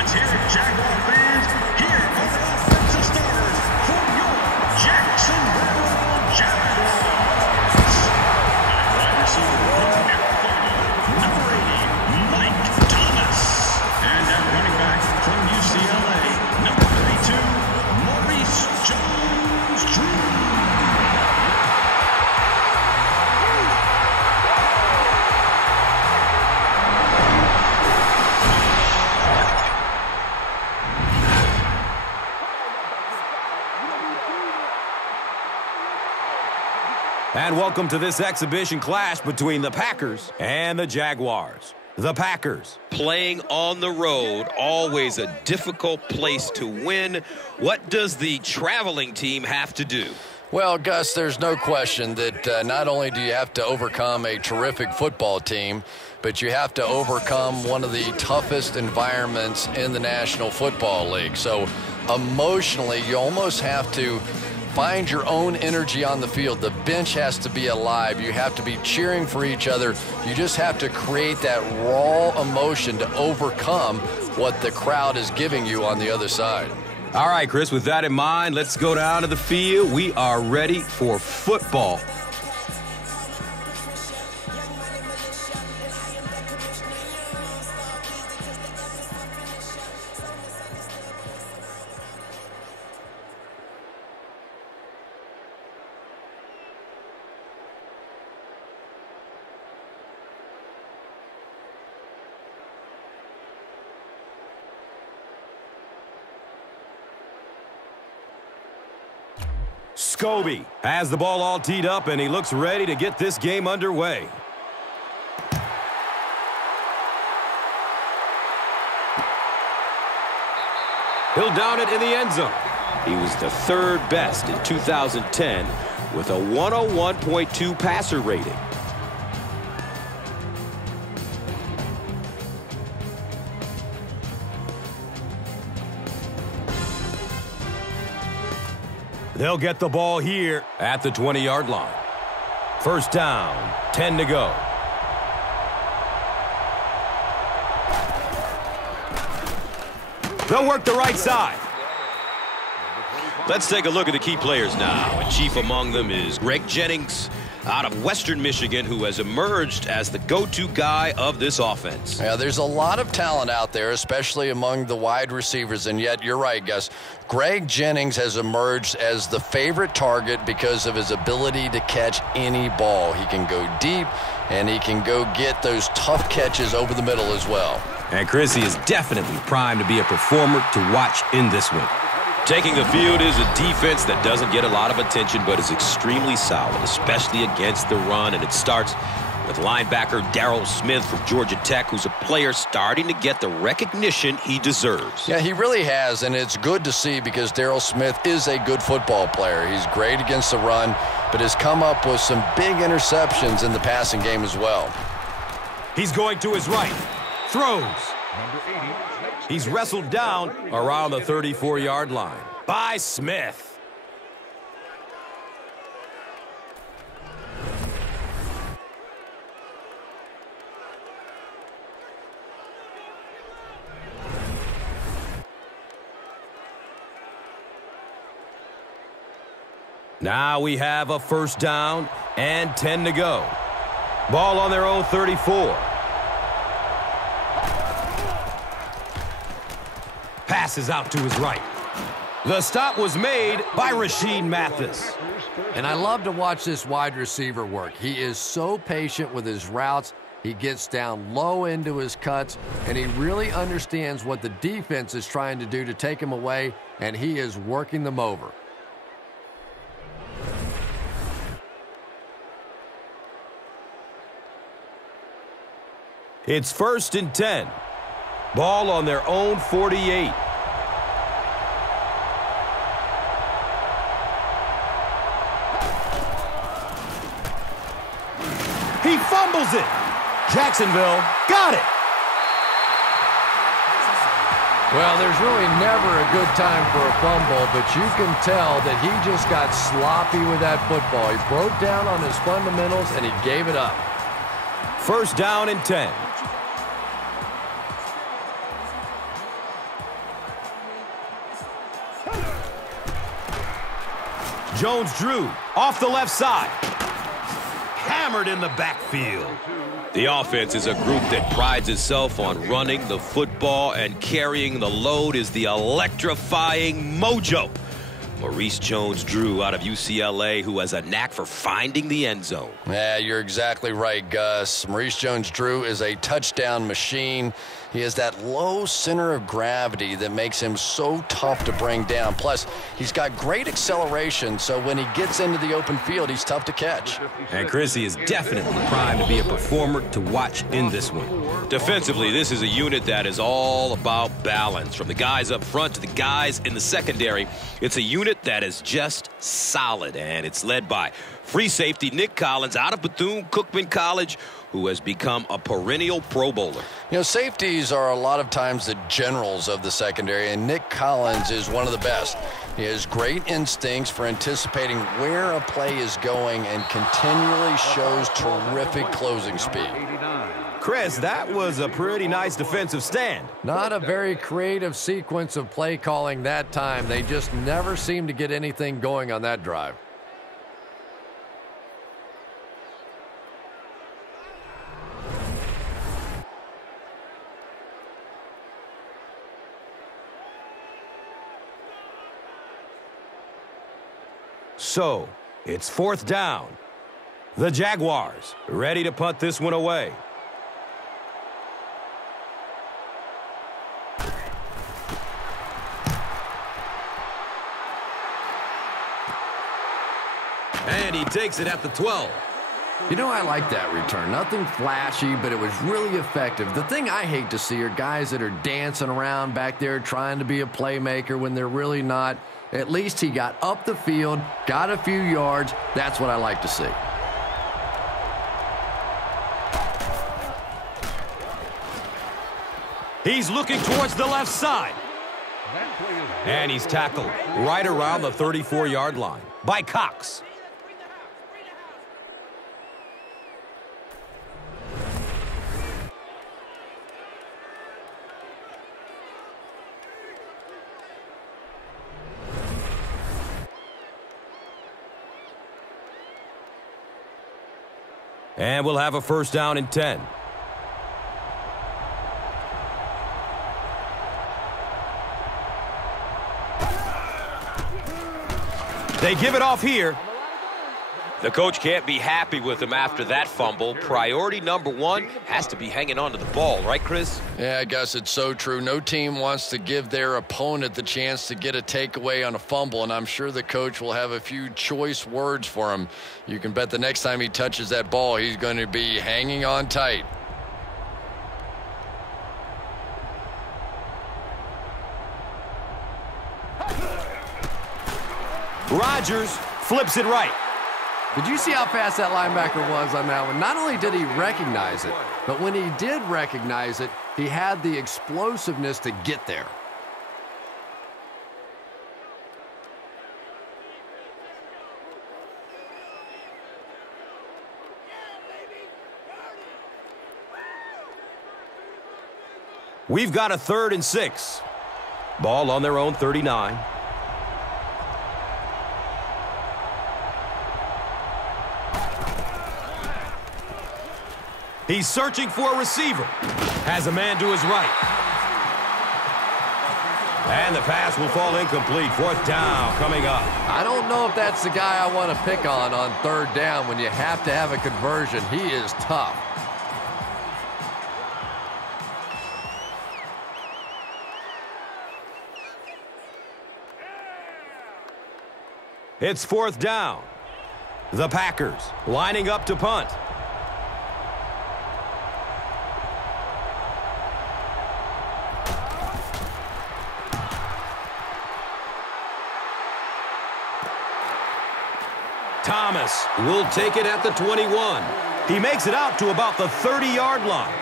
Let's hear it, Jaguar fans. Here are the offensive starters for your Jacksonville Jaguars. At wide receiver 1, number 80, Mike Thomas. And at running back from UCLA, number 32, Maurice Jones-Drew. And welcome to this exhibition clash between the Packers and the Jaguars. The Packers. Playing on the road, always a difficult place to win. What does the traveling team have to do? Well, Gus, there's no question that not only do you have to overcome a terrific football team, but you have to overcome one of the toughest environments in the National Football League. So emotionally, you almost have to find your own energy on the field. The bench has to be alive. You have to be cheering for each other. You just have to create that raw emotion to overcome what the crowd is giving you on the other side. All right, Chris, with that in mind, let's go down to the field. We are ready for football. Scobie has the ball all teed up, and he looks ready to get this game underway. He'll down it in the end zone. He was the third best in 2010 with a 101.2 passer rating. They'll get the ball here at the 20-yard line. First down, 10 to go. They'll work the right side. Let's take a look at the key players now. And chief among them is Greg Jennings out of Western Michigan, who has emerged as the go-to guy of this offense. Yeah, there's a lot of talent out there, especially among the wide receivers, and yet you're right, Gus. Greg Jennings has emerged as the favorite target because of his ability to catch any ball. He can go deep, and he can go get those tough catches over the middle as well. And Chris, he is definitely primed to be a performer to watch in this one. Taking the field is a defense that doesn't get a lot of attention, but is extremely solid, especially against the run. And it starts with linebacker Darrell Smith from Georgia Tech, who's a player starting to get the recognition he deserves. Yeah, he really has, and it's good to see because Darrell Smith is a good football player. He's great against the run, but has come up with some big interceptions in the passing game as well. He's going to his right. Throws. He's wrestled down around the 34-yard line by Smith. Now we have a first down and 10 to go. Ball on their own 34. Passes out to his right. The stop was made by Rasheed Mathis. And I love to watch this wide receiver work. He is so patient with his routes. He gets down low into his cuts, and he really understands what the defense is trying to do to take him away, and he is working them over. It's 1st and 10. Ball on their own 48. He fumbles it. Jacksonville got it. Well, there's really never a good time for a fumble, but you can tell that he just got sloppy with that football. He broke down on his fundamentals, and he gave it up. First down and 10. Jones-Drew off the left side. Hammered in the backfield. The offense is a group that prides itself on running the football, and carrying the load is the electrifying mojo. Maurice Jones-Drew out of UCLA, who has a knack for finding the end zone. Yeah, you're exactly right, Gus. Maurice Jones-Drew is a touchdown machine. He has that low center of gravity that makes him so tough to bring down. Plus, he's got great acceleration, so when he gets into the open field, he's tough to catch. And Chrissy is definitely primed to be a performer to watch in this one. Defensively, this is a unit that is all about balance. From the guys up front to the guys in the secondary, it's a unit that is just solid, and it's led by free safety Nick Collins out of Bethune-Cookman College, who has become a perennial Pro Bowler. You know, safeties are a lot of times the generals of the secondary, and Nick Collins is one of the best. He has great instincts for anticipating where a play is going and continually shows terrific closing speed. Chris, that was a pretty nice defensive stand. Not a very creative sequence of play calling that time. They just never seem to get anything going on that drive. So, it's 4th down. The Jaguars ready to punt this one away. And he takes it at the 12. You know, I like that return. Nothing flashy, but it was really effective. The thing I hate to see are guys that are dancing around back there trying to be a playmaker when they're really not. At least he got up the field, got a few yards. That's what I like to see. He's looking towards the left side. And he's tackled right around the 34-yard line by Cox. And we'll have a 1st down and 10. They give it off here. The coach can't be happy with him after that fumble. Priority number one has to be hanging on to the ball, right, Chris? Yeah, I guess it's so true. No team wants to give their opponent the chance to get a takeaway on a fumble, and I'm sure the coach will have a few choice words for him. You can bet the next time he touches that ball, he's going to be hanging on tight. Rodgers flips it right. Did you see how fast that linebacker was on that one? Not only did he recognize it, but when he did recognize it, he had the explosiveness to get there. We've got a 3rd and 6. Ball on their own 39. He's searching for a receiver. Has a man to his right. And the pass will fall incomplete. 4th down coming up. I don't know if that's the guy I want to pick on 3rd down when you have to have a conversion. He is tough. It's 4th down. The Packers lining up to punt. Thomas will take it at the 21. He makes it out to about the 30-yard line.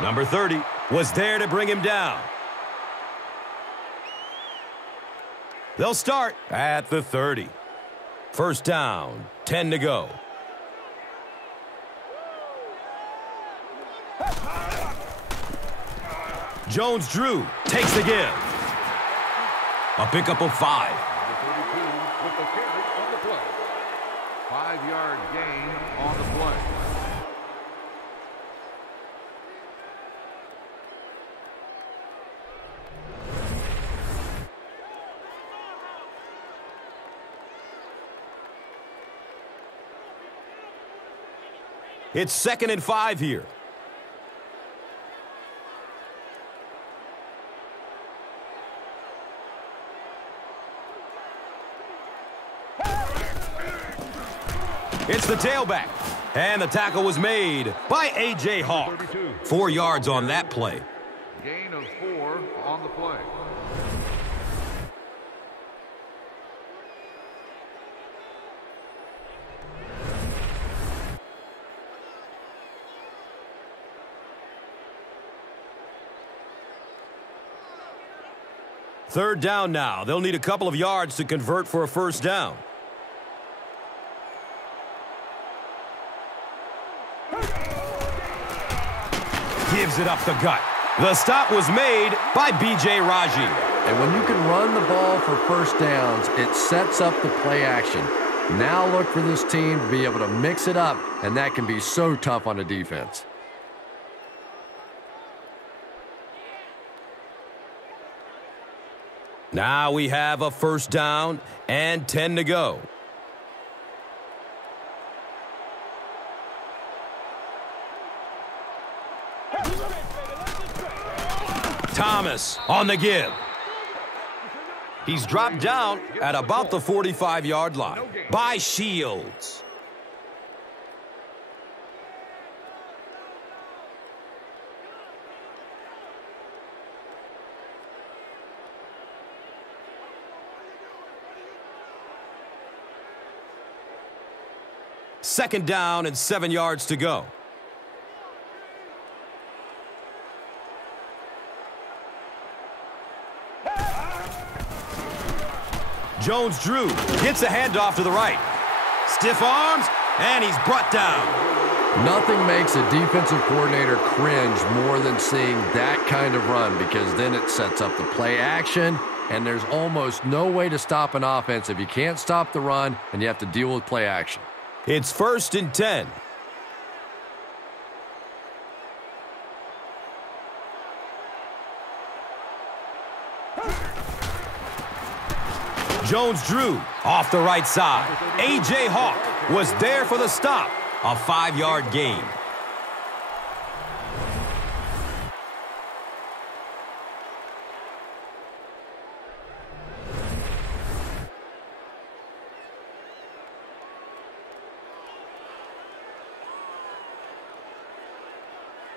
Number 30 was there to bring him down. They'll start at the 30. 1st down, 10 to go. Jones-Drew takes the give. A pickup of 5. the play. 5-yard gain on the play. It's 2nd and 5 here. It's the tailback. And the tackle was made by A.J. Hawk. 4 yards on that play. Gain of 4 on the play. Third down now. They'll need a couple of yards to convert for a first down. Gives it up the gut. The stop was made by B.J. Raji. And when you can run the ball for first downs, it sets up the play action. Now look for this team to be able to mix it up, and that can be so tough on a defense. Now we have a first down and 10 to go. Thomas on the give. He's dropped down at about the 45-yard line by Shields. Second down and 7 yards to go. Jones-Drew gets a handoff to the right. Stiff arms, and he's brought down. Nothing makes a defensive coordinator cringe more than seeing that kind of run, because then it sets up the play action, and there's almost no way to stop an offense if you can't stop the run and you have to deal with play action. It's 1st and 10. Jones-Drew off the right side. A.J. Hawk was there for the stop. A 5-yard gain.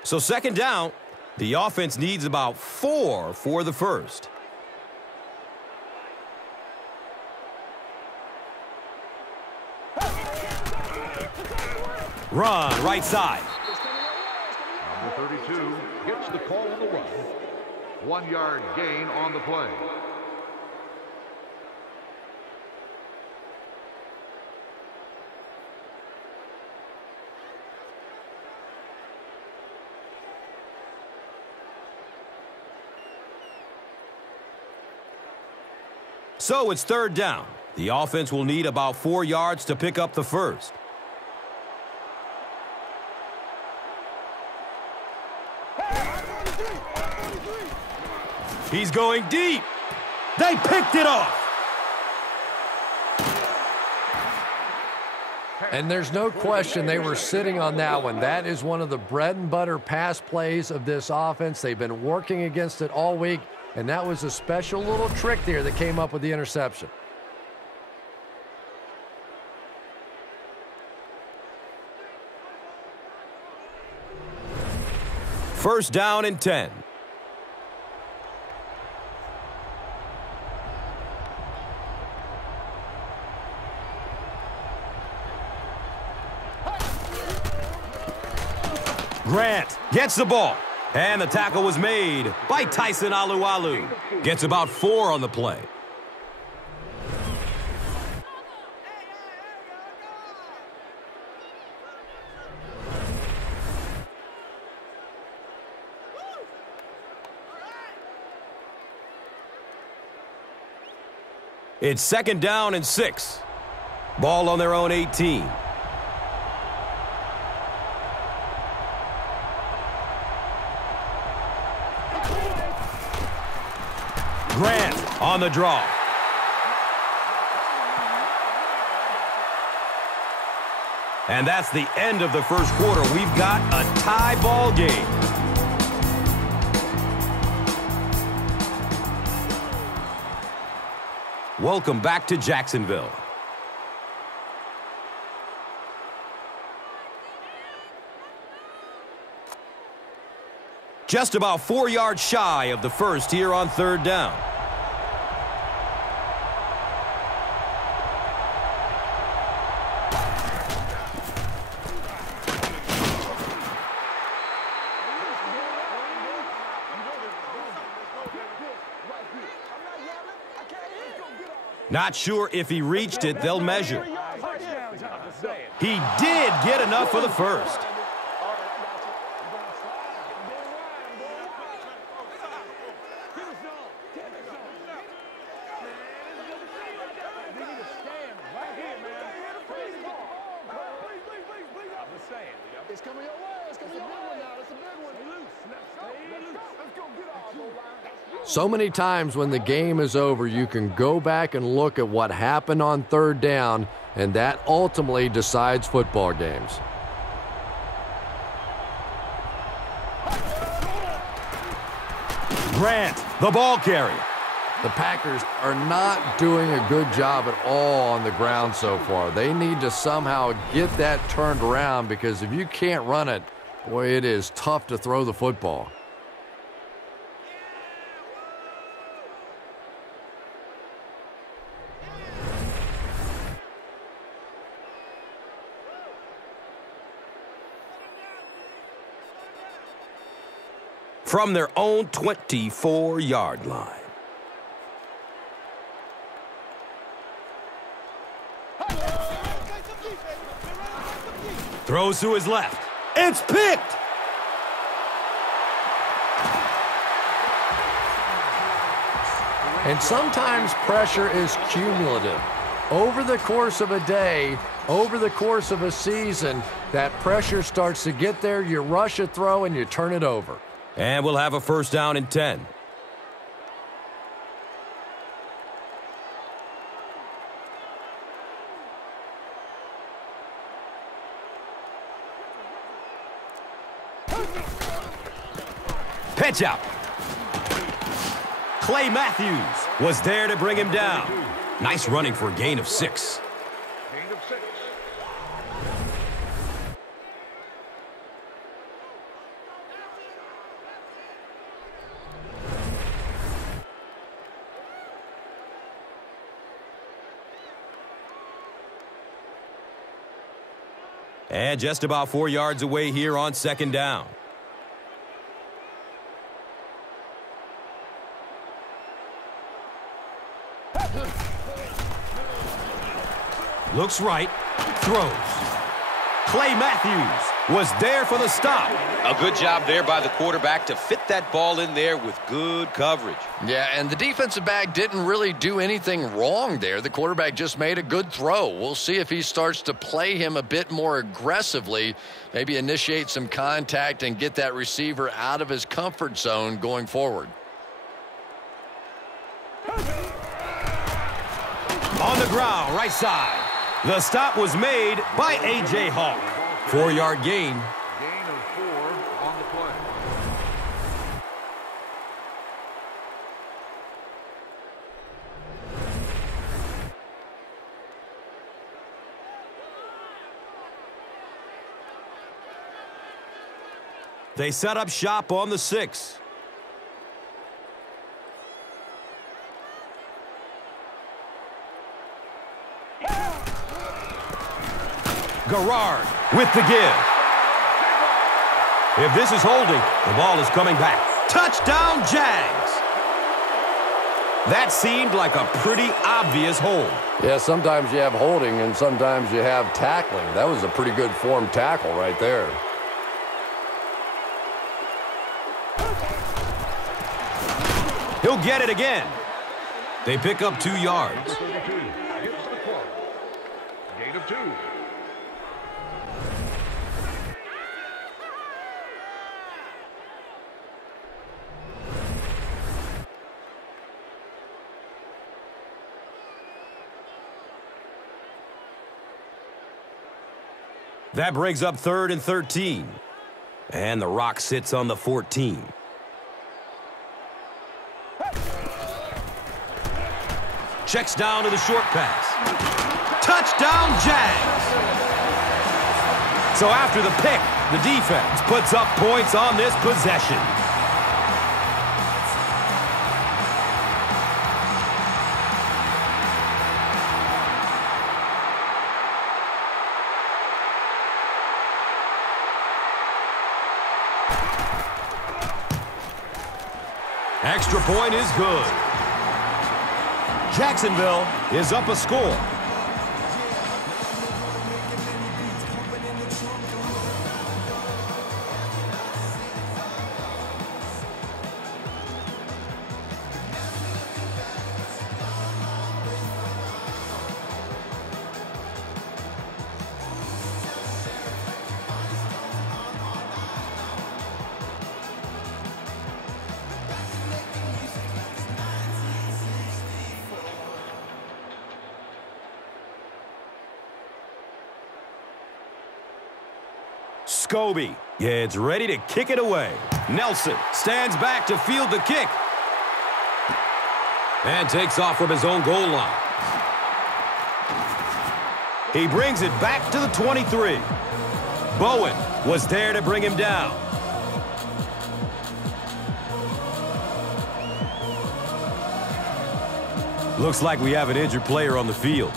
So second down, the offense needs about 4 for the first. Run, right side. Number 32 gets the call on the run. 1-yard gain on the play. So it's third down. The offense will need about 4 yards to pick up the first. He's going deep. They picked it off. And there's no question they were sitting on that one. That is one of the bread and butter pass plays of this offense. They've been working against it all week, and that was a special little trick there that came up with the interception. First down and 10. Grant gets the ball, and the tackle was made by Tyson Alualu. Gets about 4 on the play. It's second down and 6. Ball on their own 18. Grant on the draw. And that's the end of the first quarter. We've got a tie ball game. Welcome back to Jacksonville. Just about 4 yards shy of the first here on third down. Not sure if he reached it. They'll measure. He did get enough for the first. So many times when the game is over, you can go back and look at what happened on third down, and that ultimately decides football games. Grant, the ball carrier. The Packers are not doing a good job at all on the ground so far. They need to somehow get that turned around, because if you can't run it, boy, it is tough to throw the football. From their own 24-yard line. Throws to his left. It's picked. And sometimes pressure is cumulative. Over the course of a day, over the course of a season, that pressure starts to get there, you rush a throw, and you turn it over. And we'll have a first down and 10. Pitch out. Clay Matthews was there to bring him down. Nice running for a gain of 6. Gain of 6. And just about 4 yards away here on second down. Looks right, throws. Clay Matthews was there for the stop. A good job there by the quarterback to fit that ball in there with good coverage. Yeah, and the defensive back didn't really do anything wrong there. The quarterback just made a good throw. We'll see if he starts to play him a bit more aggressively, maybe initiate some contact and get that receiver out of his comfort zone going forward. On the ground, right side. The stop was made by A.J. Hawk. 4-yard gain. Gain of 4 on the play. They set up shop on the 6. Garrard with the give. If this is holding, the ball is coming back. Touchdown, Jags. That seemed like a pretty obvious hold. Yeah, sometimes you have holding and sometimes you have tackling. That was a pretty good form tackle right there. He'll get it again. They pick up 2 yards. Number 32 gets the call. gain of 2. That brings up 3rd and 13. And the rock sits on the 14. Checks down to the short pass. Touchdown, Jags! So after the pick, the defense puts up points on this possession. Extra point is good. Jacksonville is up a score. Scobie gets ready to kick it away. Nelson stands back to field the kick. And takes off from his own goal line. He brings it back to the 23. Bowen was there to bring him down. Looks like we have an injured player on the field.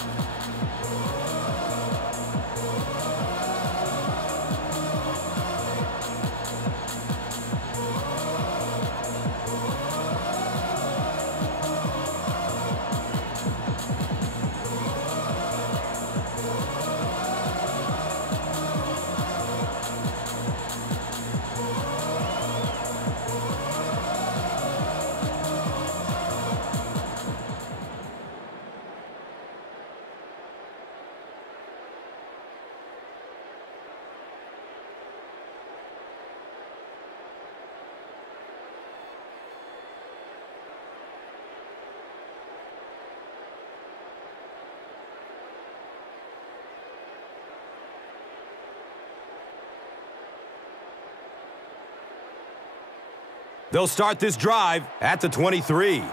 They'll start this drive at the 23.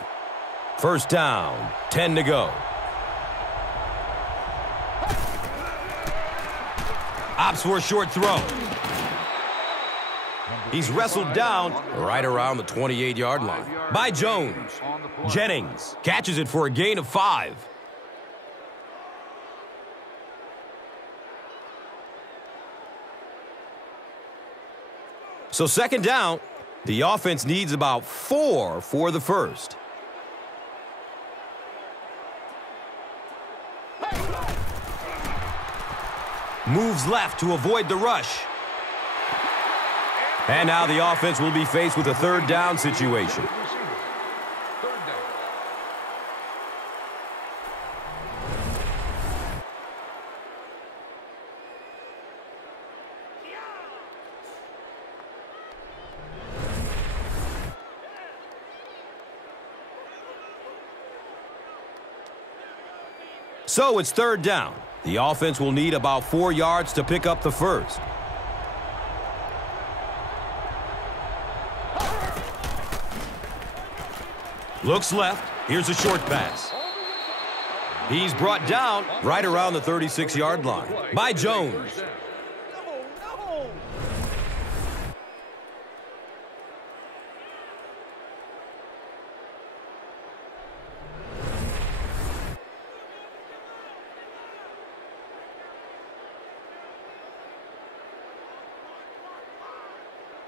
First down, 10 to go. Opts for a short throw. He's wrestled down right around the 28-yard line by Jones. Jennings catches it for a gain of 5. So second down. The offense needs about 4 for the first. Moves left to avoid the rush. And now the offense will be faced with a third down situation. So it's third down. The offense will need about 4 yards to pick up the first. Looks left. Here's a short pass. He's brought down right around the 36-yard line by Jones.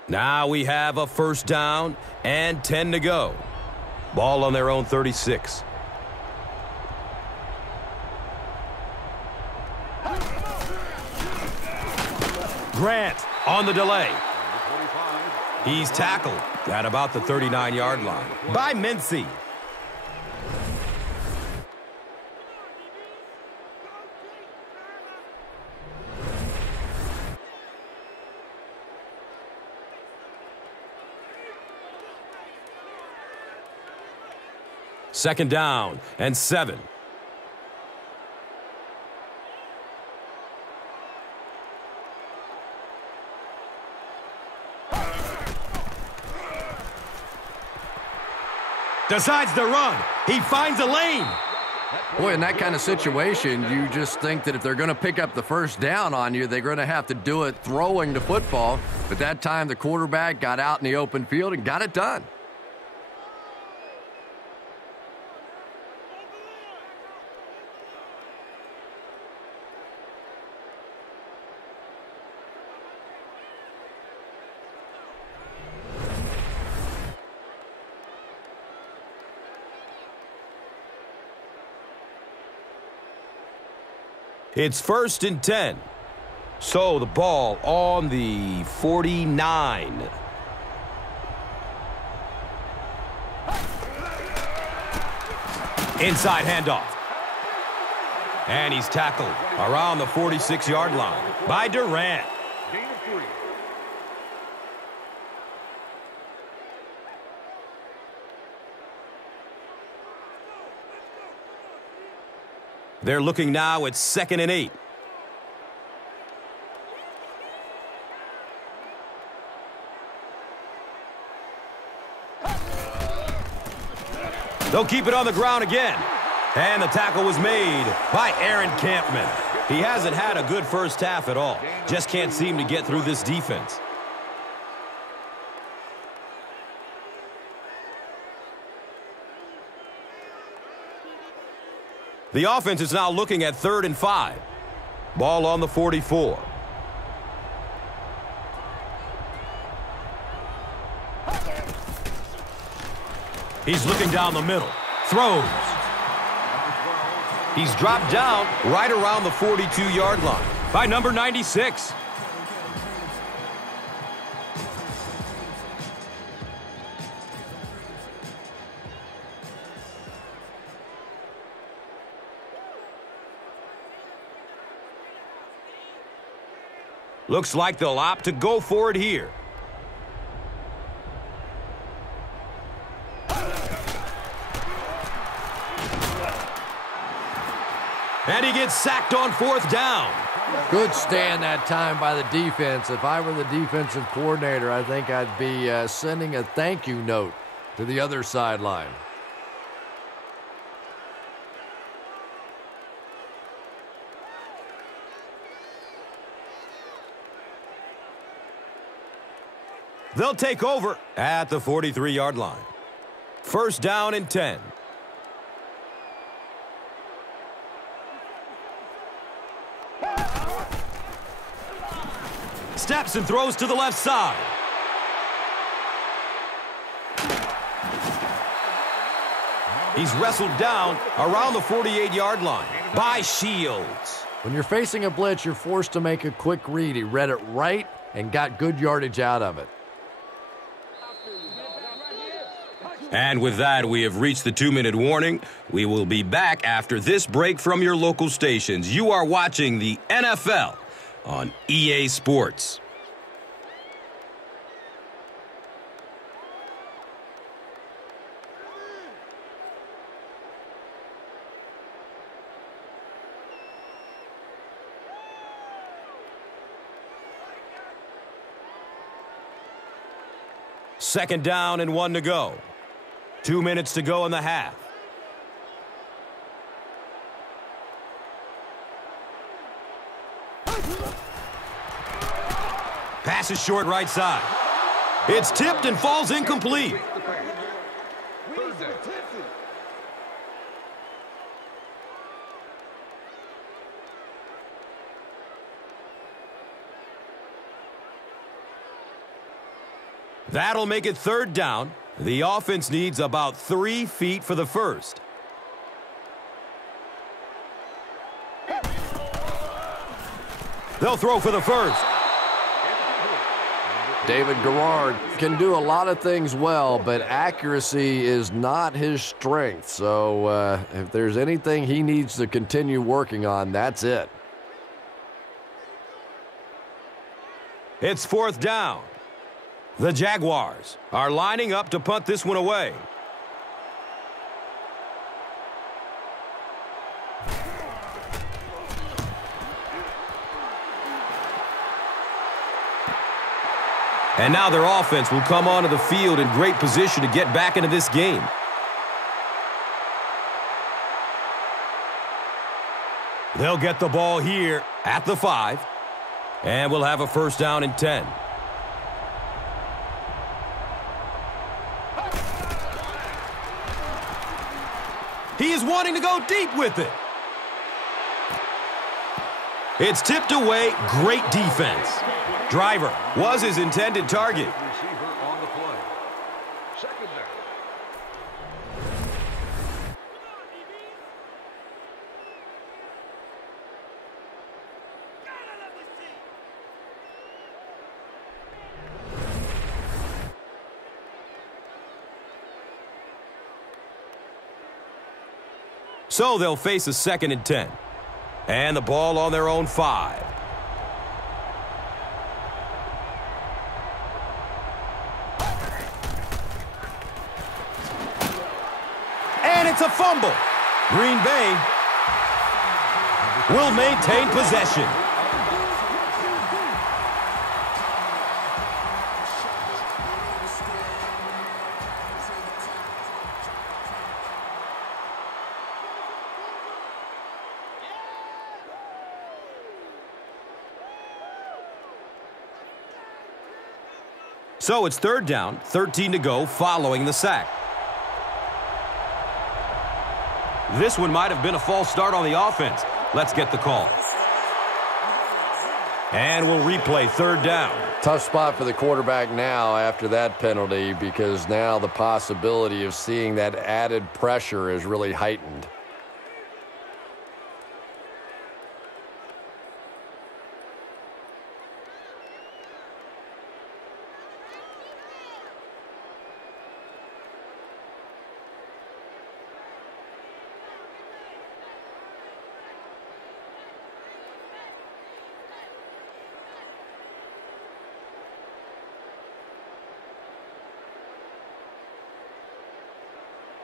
Now we have a first down and 10 to go. Ball on their own 36. Grant on the delay. He's tackled at about the 39-yard line by Mincy. 2nd down and 7. Decides to run. He finds a lane. Boy, in that kind of situation, you just think that if they're going to pick up the first down on you, they're going to have to do it throwing the football. But that time, the quarterback got out in the open field and got it done. It's 1st and 10. So the ball on the 49. Inside handoff. And he's tackled around the 46-yard line by Durant. Gain of 3. They're looking now at 2nd and 8. They'll keep it on the ground again. And the tackle was made by Aaron Campman. He hasn't had a good first half at all. Just can't seem to get through this defense. The offense is now looking at 3rd and 5. Ball on the 44. He's looking down the middle. Throws. He's dropped down right around the 42-yard line by number 96. Looks like they'll opt to go for it here. And he gets sacked on 4th down. Good stand that time by the defense. If I were the defensive coordinator, I think I'd be sending a thank you note to the other sideline. They'll take over at the 43-yard line. 1st down and 10. Steps and throws to the left side. He's wrestled down around the 48-yard line by Shields. When you're facing a blitz, you're forced to make a quick read. He read it right and got good yardage out of it. And with that, we have reached the 2-minute warning. We will be back after this break from your local stations. You are watching the NFL on EA Sports. Second down and 1 to go. 2 minutes to go in the half. Pass is short right side. It's tipped and falls incomplete. That'll make it 3rd down. The offense needs about 3 feet for the first. They'll throw for the first. David Garrard can do a lot of things well, but accuracy is not his strength. So if there's anything he needs to continue working on, that's it. It's 4th down. The Jaguars are lining up to punt this one away. And now their offense will come onto the field in great position to get back into this game. They'll get the ball here at the 5. And we'll have a first down and 10. He is wanting to go deep with it. It's tipped away. Great defense. Driver was his intended target. Receiver on the play. Second down. So they'll face a second and 10. And the ball on their own 5. And it's a fumble. Green Bay will maintain possession. So it's third down, 13 to go following the sack. This one might have been a false start on the offense. Let's get the call. And we'll replay third down. Tough spot for the quarterback now after that penalty, because now the possibility of seeing that added pressure is really heightened.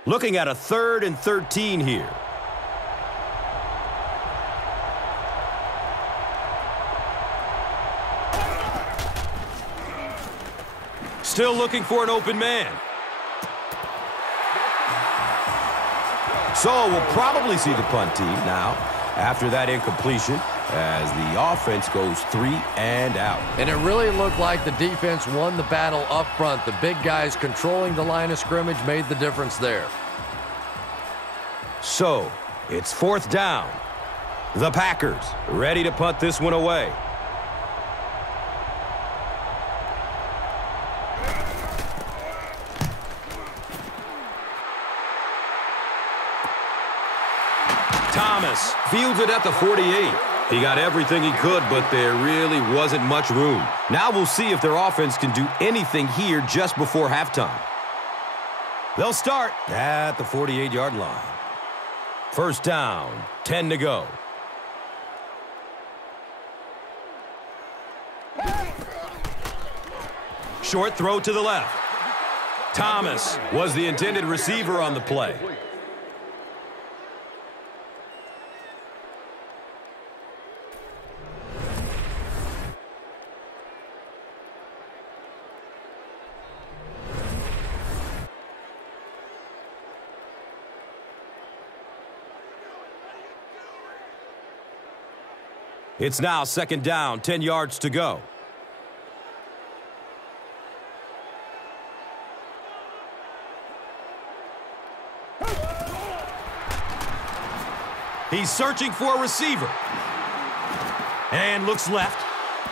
Looking at a 3rd and 13 here. Still looking for an open man. So we'll probably see the punt team now after that incompletion as the offense goes 3 and out. And it really looked like the defense won the battle up front. The big guys controlling the line of scrimmage made the difference there. So it's 4th down. The Packers ready to punt this one away. Thomas fields it at the 48. He got everything he could, but there really wasn't much room. Now we'll see if their offense can do anything here just before halftime. They'll start at the 48-yard line. First down, 10 to go. Short throw to the left. Thomas was the intended receiver on the play. It's now 2nd down, 10 yards to go. He's searching for a receiver. And looks left.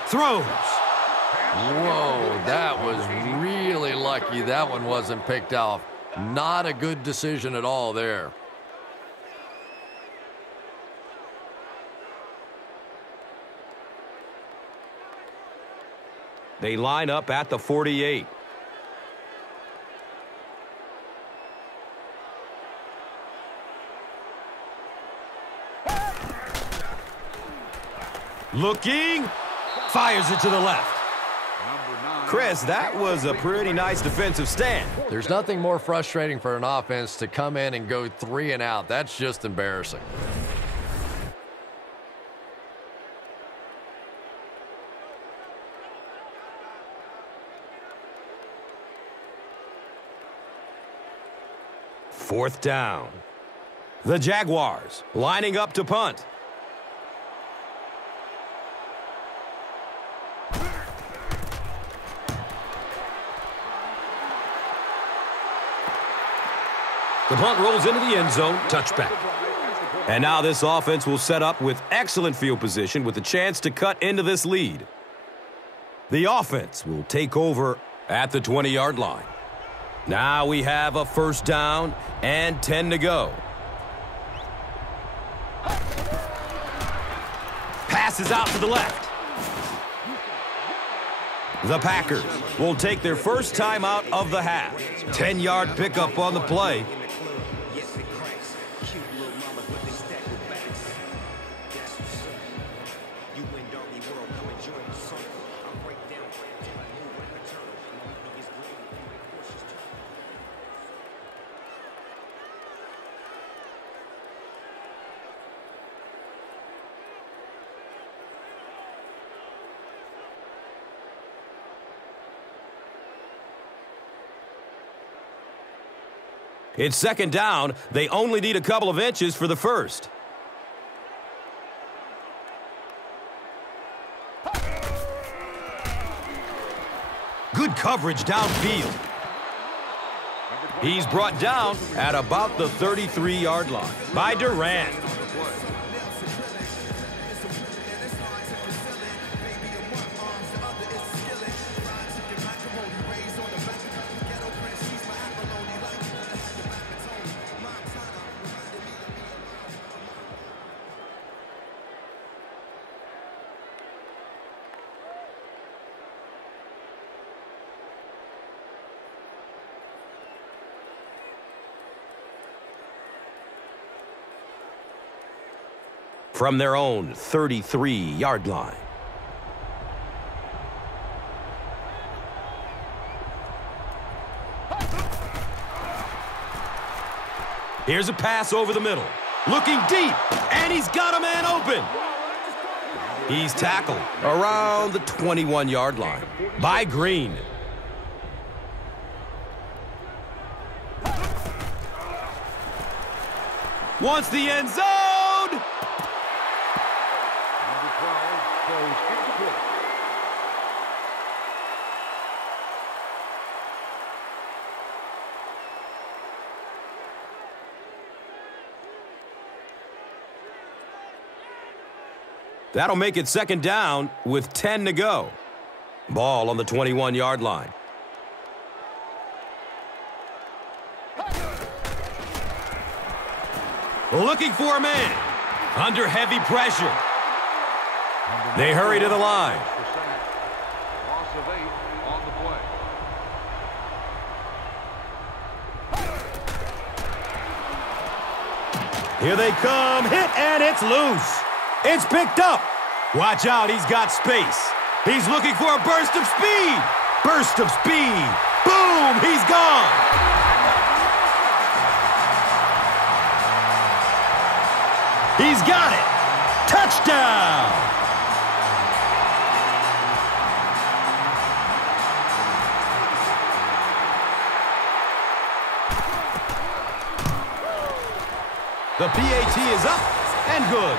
Throws. Whoa, that was really lucky that one wasn't picked off. Not a good decision at all there. They line up at the 48. Looking, fires it to the left. Chris, that was a pretty nice defensive stand. There's nothing more frustrating for an offense to come in and go 3 and out. That's just embarrassing. 4th down. The Jaguars lining up to punt. The punt rolls into the end zone, touchback. And now this offense will set up with excellent field position with a chance to cut into this lead. The offense will take over at the 20-yard line. Now we have a 1st down and 10 to go. Pass is out to the left. The Packers will take their first time out of the half. 10-yard pickup on the play. It's 2nd down. They only need a couple of inches for the first. Good coverage downfield. He's brought down at about the 33-yard line by Durant. From their own 33-yard line. Here's a pass over the middle. Looking deep, and he's got a man open. He's tackled around the 21-yard line by Green. Wants the end zone. That'll make it 2nd down with 10 to go. Ball on the 21-yard line. Looking for a man. Under heavy pressure. They hurry to the line. Loss of 8 on the play. Here they come. Hit, and it's loose. It's picked up. Watch out, he's got space. He's looking for a burst of speed. Burst of speed. Boom, he's gone. He's got it. Touchdown. The PAT is up and good.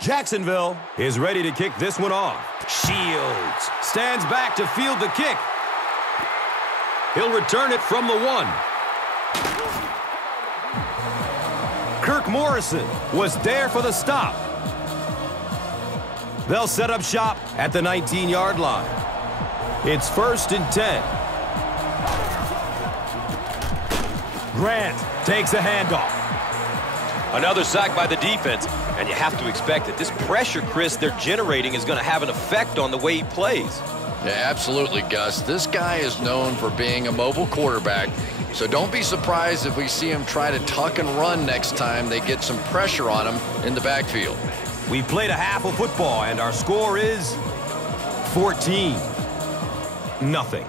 Jacksonville is ready to kick this one off. Shields stands back to field the kick. He'll return it from the 1. Morrison was there for the stop. They'll set up shop at the 19-yard line. It's 1st and 10. Grant takes a handoff. Another sack by the defense, and you have to expect that this pressure, Chris, they're generating is going to have an effect on the way he plays. Yeah, absolutely, Gus. This guy is known for being a mobile quarterback, so don't be surprised if we see him try to tuck and run next time they get some pressure on him in the backfield. We played a half of football, and our score is 14-0.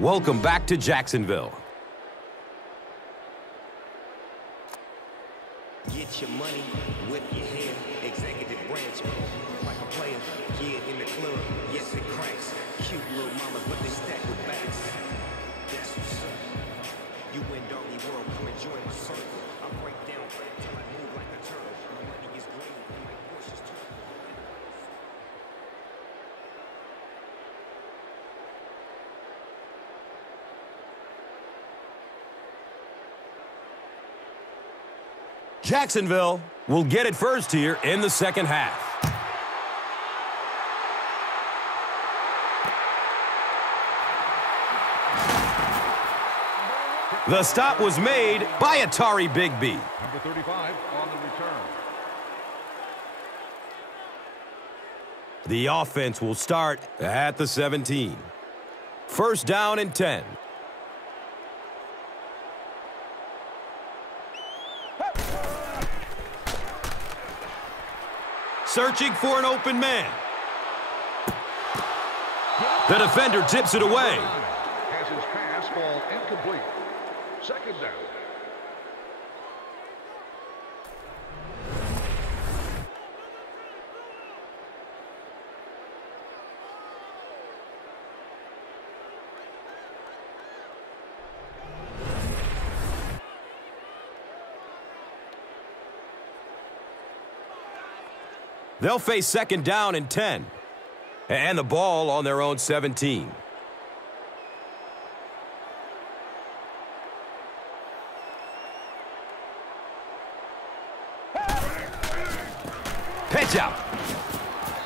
Welcome back to Jacksonville. Get your money, whip your hair, executive branch, like a player, kid in the club, yes it cracks, cute little mamas, but they stack with backs. That's what's up. You win doggy world, come and join my circle. I break down till I move like a turtle. My money is green, and my Porsche is turtle. Jacksonville will get it first here in the second half. The stop was made by Atari Bigby. Number 35 on the return. The offense will start at the 17. 1st down and 10. Searching for an open man. The defender tips it away. Has his pass fall incomplete. 2nd down. They'll face 2nd down and 10. And the ball on their own 17. Pitch out.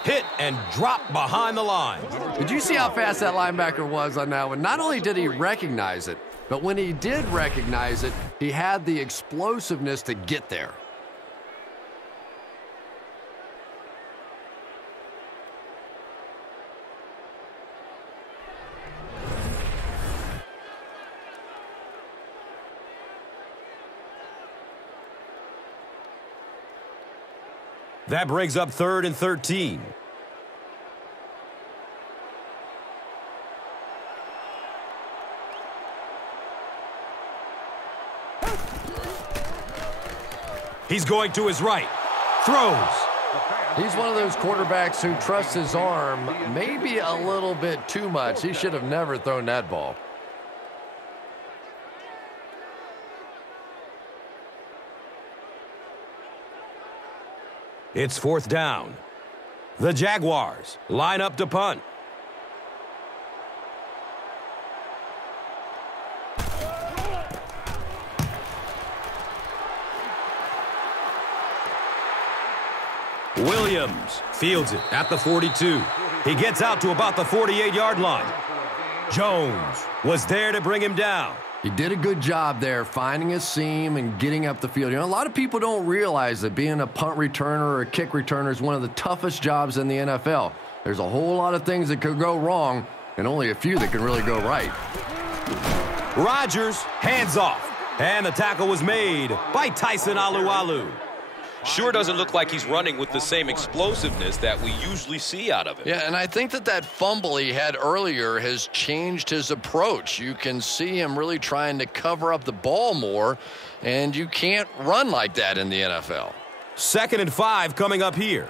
Hit and drop behind the line. Did you see how fast that linebacker was on that one? Not only did he recognize it, but when he did recognize it, he had the explosiveness to get there. That brings up 3rd and 13. He's going to his right. Throws. He's one of those quarterbacks who trusts his arm maybe a little bit too much. He should have never thrown that ball. It's 4th down. The Jaguars line up to punt. Williams fields it at the 42. He gets out to about the 48-yard line. Jones was there to bring him down. He did a good job there finding a seam and getting up the field. You know, a lot of people don't realize that being a punt returner or a kick returner is one of the toughest jobs in the NFL. There's a whole lot of things that could go wrong and only a few that can really go right. Rodgers hands off, and the tackle was made by Tyson Alualu. Sure doesn't look like he's running with the same explosiveness that we usually see out of him. Yeah, and I think that fumble he had earlier has changed his approach. You can see him really trying to cover up the ball more, and you can't run like that in the NFL. 2nd and 5 coming up here.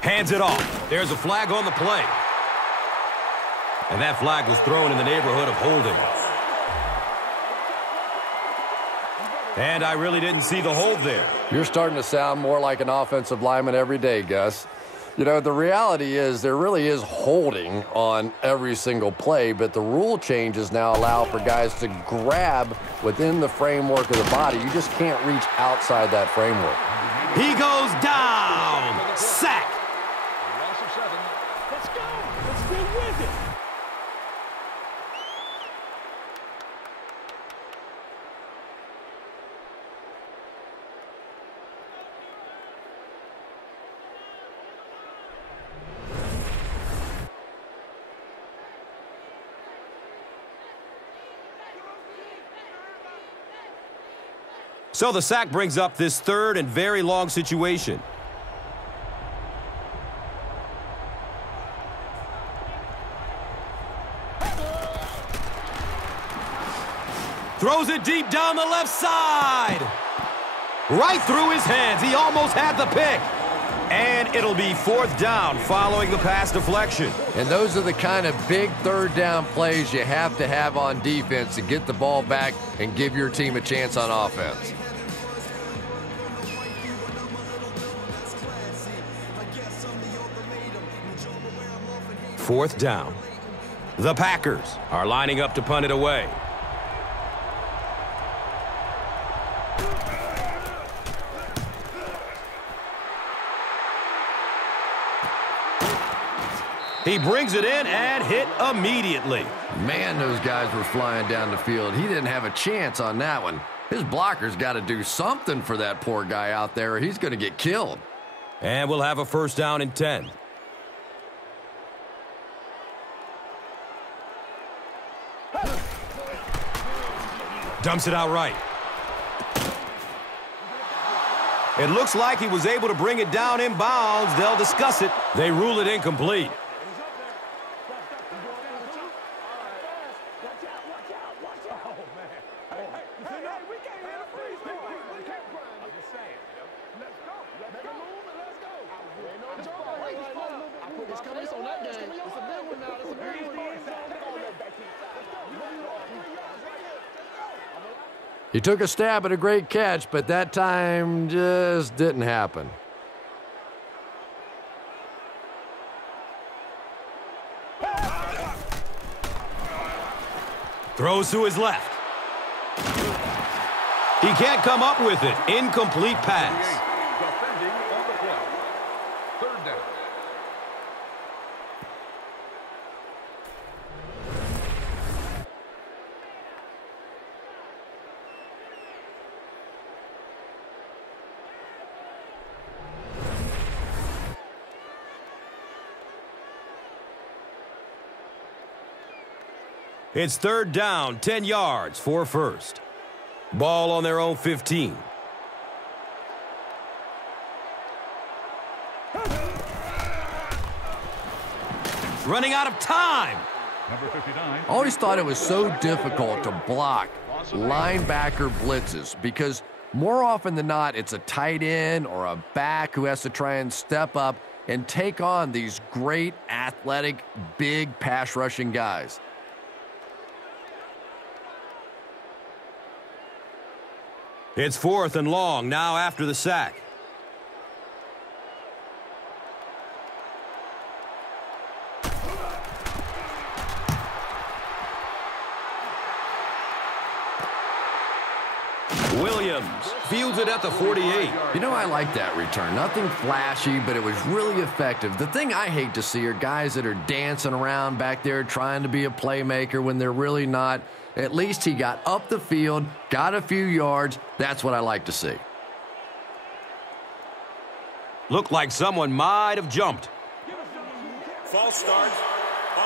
Hands it off. There's a flag on the play. And that flag was thrown in the neighborhood of holding. And I really didn't see the hold there. You're starting to sound more like an offensive lineman every day, Gus. You know, the reality is there really is holding on every single play, but the rule changes now allow for guys to grab within the framework of the body. You just can't reach outside that framework. He goes down. Sack. Loss of 7. Let's go. Let's go with it. So the sack brings up this 3rd and very long situation. Throws it deep down the left side. Right through his hands. He almost had the pick. And it'll be 4th down following the pass deflection. And those are the kind of big 3rd down plays you have to have on defense to get the ball back and give your team a chance on offense. Fourth down. The Packers are lining up to punt it away. He brings it in and hit immediately. Man, those guys were flying down the field. He didn't have a chance on that one. His blocker's got to do something for that poor guy out there or he's going to get killed. And we'll have a 1st down and 10. Dumps it out right. It looks like he was able to bring it down in bounds. They'll discuss it. They rule it incomplete. He took a stab at a great catch, but that time just didn't happen. Throws to his left. He can't come up with it. Incomplete pass. Defending on the play. 3rd down. It's 3rd down, 10 yards for 1st. Ball on their own 15. Running out of time. Number 59. Always thought it was so difficult to block linebacker blitzes because more often than not, it's a tight end or a back who has to try and step up and take on these great athletic, big pass rushing guys. It's 4th and long now after the sack. Williams fields it at the 48. You know, I like that return. Nothing flashy, but it was really effective. The thing I hate to see are guys that are dancing around back there trying to be a playmaker when they're really not. At least he got up the field, got a few yards. That's what I like to see. Looked like someone might have jumped. False start.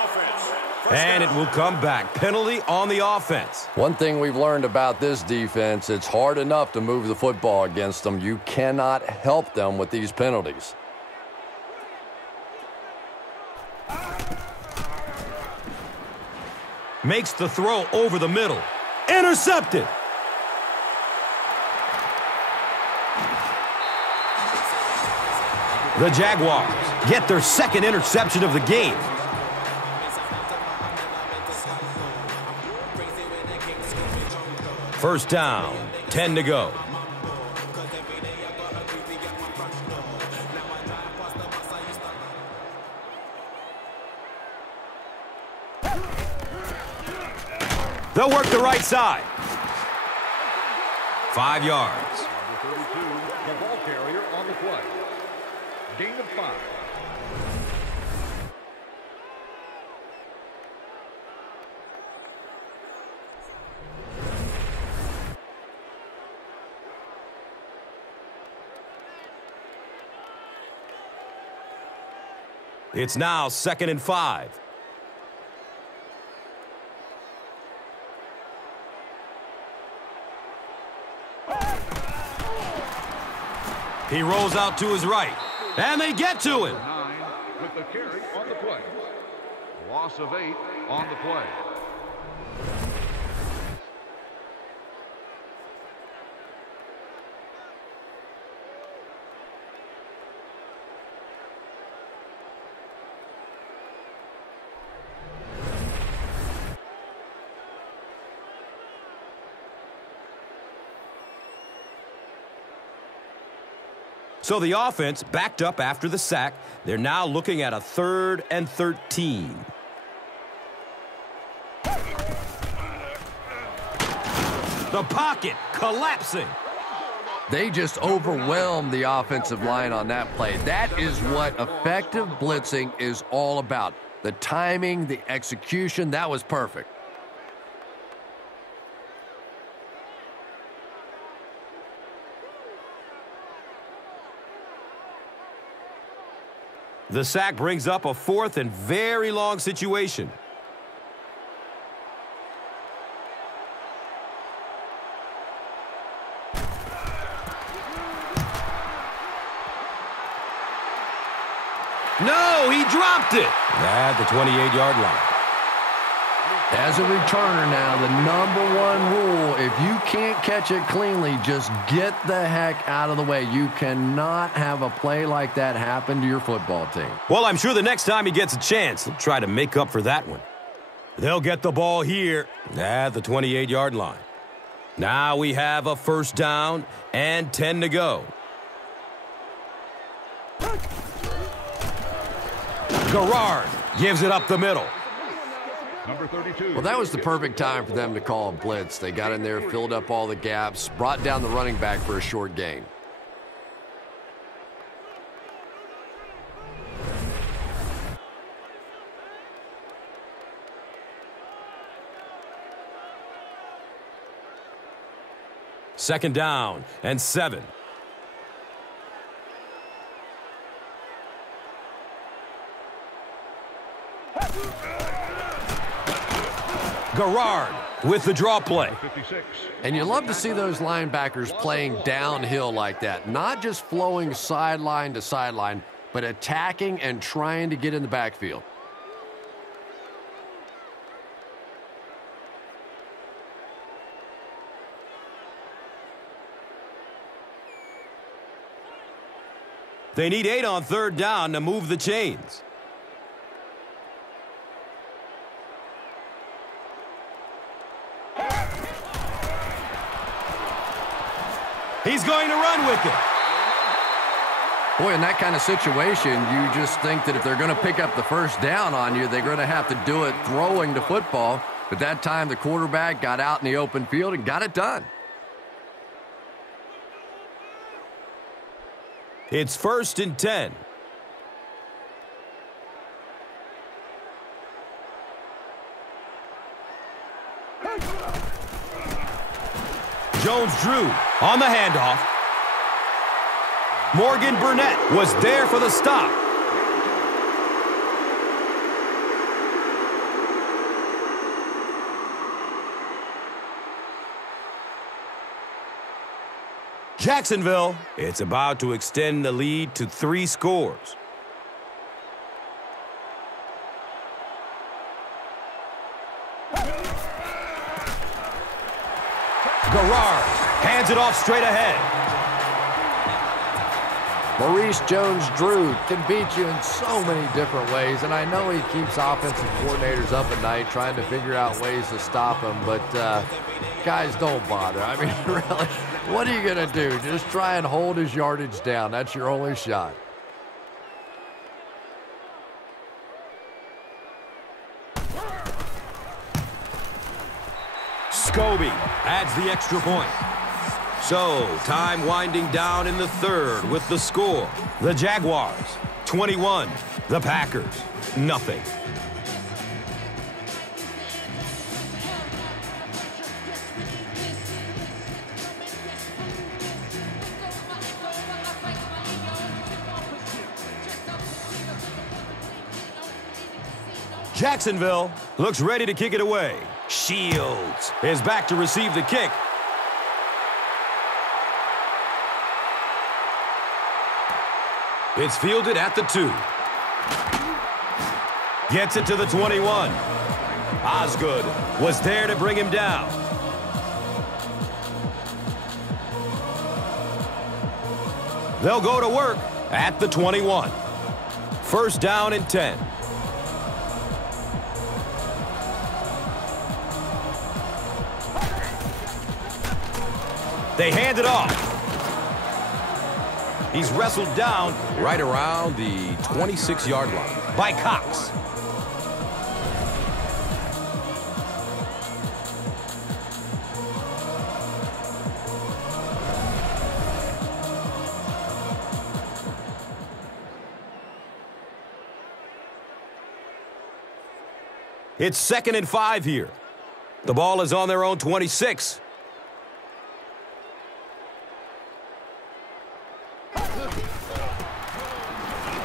Offense. And it will come back. Penalty on the offense. One thing we've learned about this defense, it's hard enough to move the football against them. You cannot help them with these penalties. Makes the throw over the middle. Intercepted. The Jaguars get their second interception of the game. First down, 10 to go. They'll work the right side. 5 yards. Number 32, the ball carrier on the play. Gain of 5. It's now 2nd and 5. He rolls out to his right, and they get to him. 9 with the carry on the play. Loss of 8 on the play. So the offense backed up after the sack. They're now looking at a 3rd and 13. The pocket collapsing. They just overwhelmed the offensive line on that play. That is what effective blitzing is all about. The timing, the execution, that was perfect. The sack brings up a 4th and very long situation. No, he dropped it at the 28-yard line. As a returner now, the #1 rule, if you can't catch it cleanly, just get the heck out of the way. You cannot have a play like that happen to your football team. Well, I'm sure the next time he gets a chance, he'll try to make up for that one. They'll get the ball here at the 28-yard line. Now we have a 1st down and 10 to go. Garrard gives it up the middle. Number 32. Well, that was the perfect time for them to call a blitz. They got in there, filled up all the gaps, brought down the running back for a short gain. Second down and 7. Garrard with the draw play. 56. And you love to see those linebackers playing downhill like that. Not just flowing sideline to sideline, but attacking and trying to get in the backfield. They need 8 on 3rd down to move the chains. He's going to run with it. Boy, in that kind of situation, you just think that if they're going to pick up the 1st down on you, they're going to have to do it throwing the football. But that time, the quarterback got out in the open field and got it done. It's 1st and 10. Jones-Drew on the handoff. Morgan Burnett was there for the stop. Jacksonville, it's about to extend the lead to 3 scores. Garrard hands it off straight ahead. Maurice Jones-Drew can beat you in so many different ways, and I know he keeps offensive coordinators up at night trying to figure out ways to stop him, but guys, don't bother. I mean, really, what are you going to do? Just try and hold his yardage down. That's your only shot. Scobie adds the extra point. So, time winding down in the third with the score. The Jaguars, 21. The Packers, nothing. Jacksonville looks ready to kick it away. Shields is back to receive the kick. It's fielded at the 2. Gets it to the 21. Osgood was there to bring him down. They'll go to work at the 21. First down and 10. They hand it off. He's wrestled down right around the 26-yard line by Cox. It's 2nd and 5 here. The ball is on their own 26.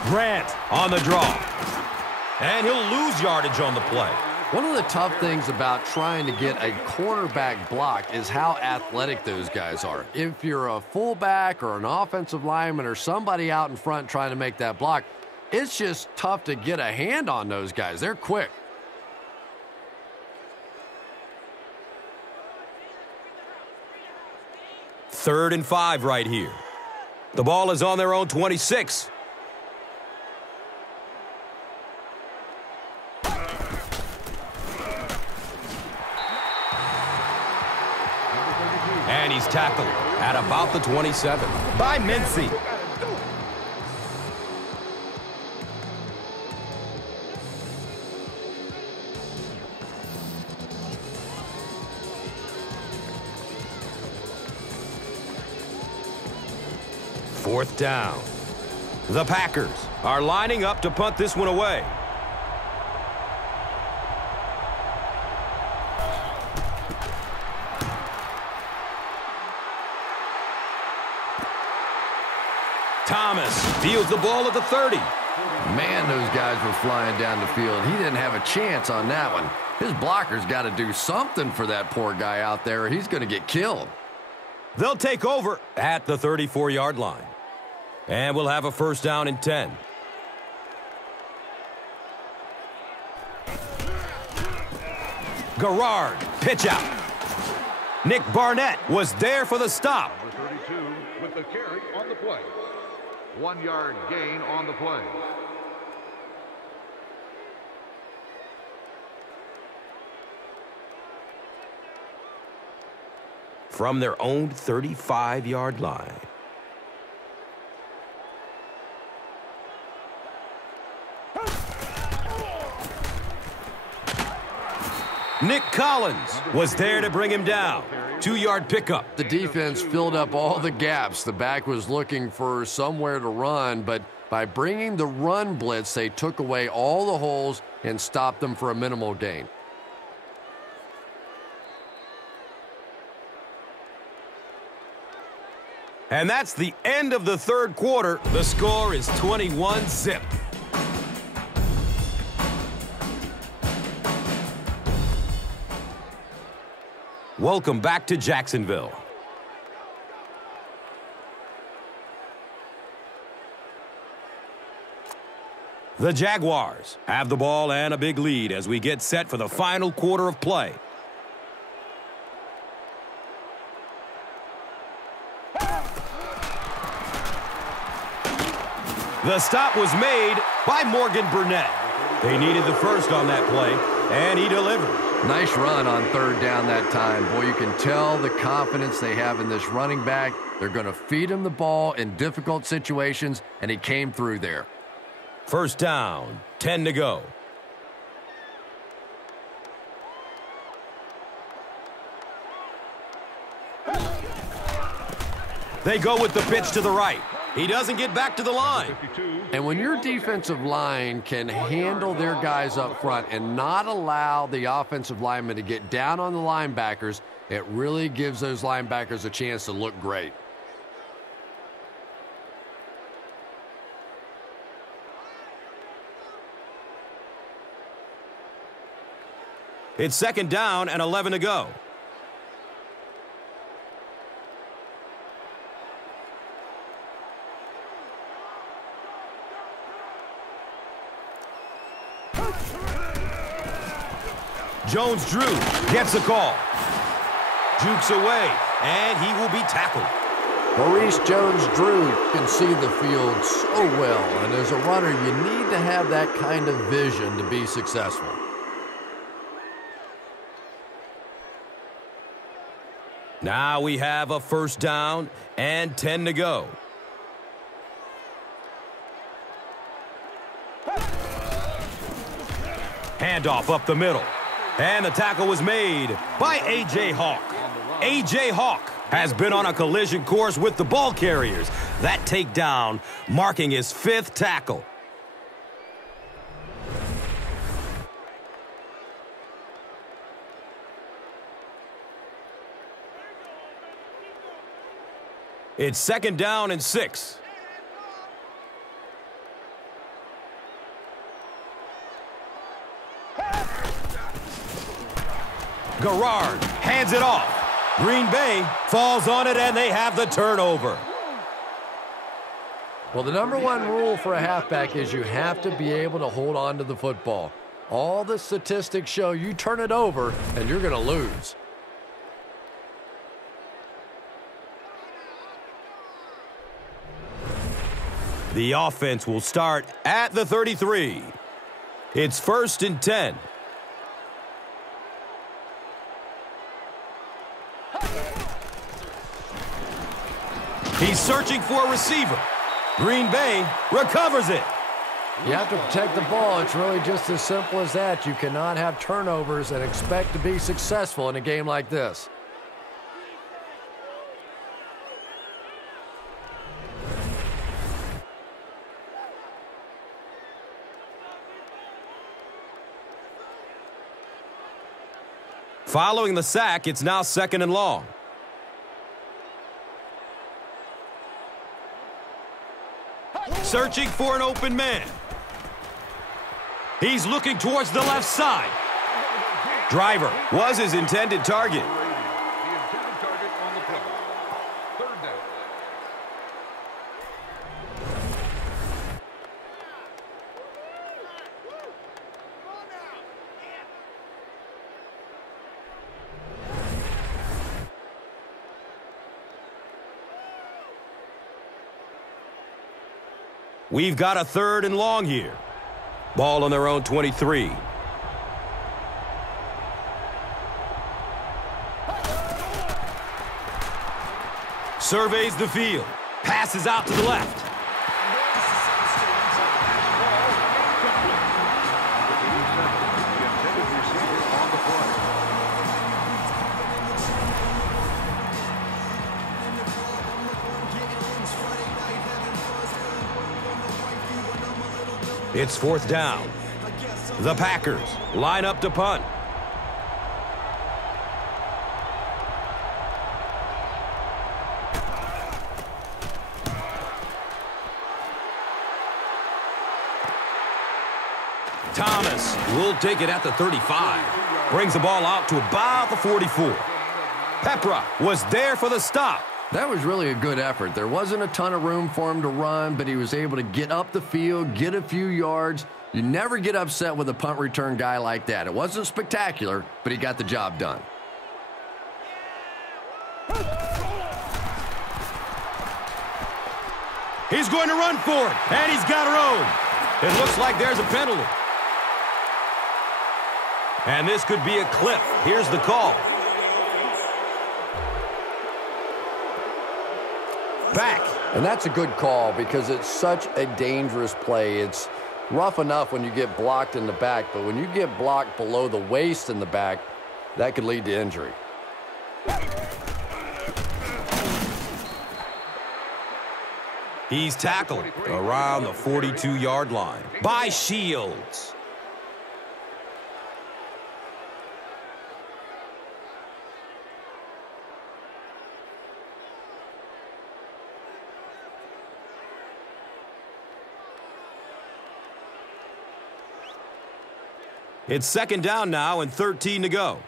Grant on the draw. And he'll lose yardage on the play. One of the tough things about trying to get a cornerback block is how athletic those guys are. If you're a fullback or an offensive lineman or somebody out in front trying to make that block, it's just tough to get a hand on those guys. They're quick. Third and 5 right here. The ball is on their own 26. And he's tackled at about the 27 by Mincy. Fourth down. The Packers are lining up to punt this one away. Thomas fields the ball at the 30. Man, those guys were flying down the field. He didn't have a chance on that one. His blocker's got to do something for that poor guy out there, or he's going to get killed. They'll take over at the 34-yard line. And we'll have a first down and 10. Garrard, pitch out. Nick Barnett was there for the stop. Number 32 with the carry on the play. 1-yard gain on the play. From their own 35-yard line. Nick Collins was there to bring him down. 2-yard pickup. The defense filled up all the gaps. The back was looking for somewhere to run, but by bringing the run blitz, they took away all the holes and stopped them for a minimal gain. And that's the end of the third quarter. The score is 21-0. Welcome back to Jacksonville. The Jaguars have the ball and a big lead as we get set for the final quarter of play. The stop was made by Morgan Burnett. They needed the first on that play, and he delivered. Nice run on third down that time. Boy, you can tell the confidence they have in this running back. They're going to feed him the ball in difficult situations, and he came through there. First down, 10 to go. They go with the pitch to the right. He doesn't get back to the line. And when your defensive line can handle their guys up front and not allow the offensive linemen to get down on the linebackers, it really gives those linebackers a chance to look great. It's second down and 11 to go. Jones-Drew gets the call. Jukes away, and he will be tackled. Maurice Jones-Drew can see the field so well, and as a runner, you need to have that kind of vision to be successful. Now we have a first down and 10 to go. Handoff up the middle. And the tackle was made by A.J. Hawk. A.J. Hawk has been on a collision course with the ball carriers. That takedown marking his 5th tackle. It's second down and 6. Garrard hands it off. Green Bay falls on it, and they have the turnover. Well, the number one rule for a halfback is you have to be able to hold on to the football. All the statistics show you turn it over, and you're going to lose. The offense will start at the 33. It's first and 10. He's searching for a receiver. Green Bay recovers it. You have to protect the ball. It's really just as simple as that. You cannot have turnovers and expect to be successful in a game like this. Following the sack, it's now second and long. Searching for an open man. He's looking towards the left side. Driver was his intended target. We've got a third and long here. Ball on their own 23. Surveys the field. Passes out to the left. It's fourth down. The Packers line up to punt. Thomas will take it at the 35. Brings the ball out to about the 44. Pepra was there for the stop. That was really a good effort. There wasn't a ton of room for him to run, but he was able to get up the field, get a few yards. You never get upset with a punt return guy like that. It wasn't spectacular, but he got the job done. He's going to run for it, and he's got room. It looks like there's a penalty. And this could be a clip. Here's the call. Back. And that's a good call because it's such a dangerous play. It's rough enough when you get blocked in the back, but when you get blocked below the waist in the back, that could lead to injury. He's tackled around the 42-yard line by Shields. It's second down now and 13 to go.